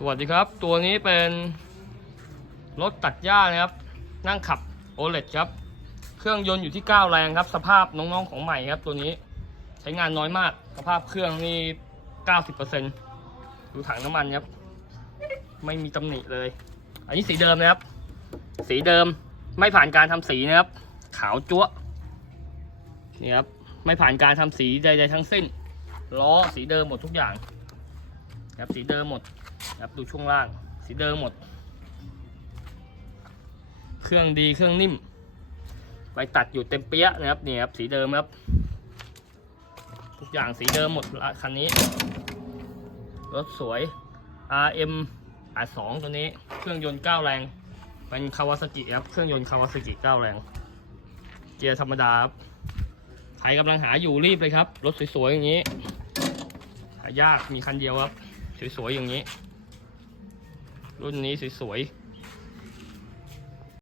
สวัสดีครับ ตัวนี้เป็นรถตัดหญ้านะครับ นั่งขับโอเลครับ เครื่องยนต์อยู่ที่ 9 แรงครับ สภาพน้องๆของใหม่ครับ ตัวนี้ใช้งานน้อยมาก สภาพเครื่องนี่ 90%ดูถังน้ำมันครับ ไม่มีตำหนิเลย อันนี้สีเดิมนะครับ สีเดิมไม่ผ่านการทำสีนะครับ ขาวจั๊วนี่ครับ ไม่ผ่านการทำสีใดๆทั้งสิ้น ล้อสีเดิมหมดทุกอย่าง ครับสีเดิมหมดครับดูช่วงล่าง สีเดิมหมด เครื่องดีเครื่องนิ่มไปตัดอยู่เต็มเปี้ยนะครับนี่ครับสีเดิมครับทุกอย่างสีเดิมหมดละคันนี้ รถสวย RM 82ตัวนี้เครื่องยนต์9แรง เป็นคาวาซากิครับเครื่องยนต์คาวาซากิ9แรง เกียร์ธรรมดาครับใครกำลังหาอยู่รีบเลยครับ รถสวยๆอย่างนี้ หายากมีคันเดียวครับ สวยๆอย่างนี้ รุ่นนี้สวยๆ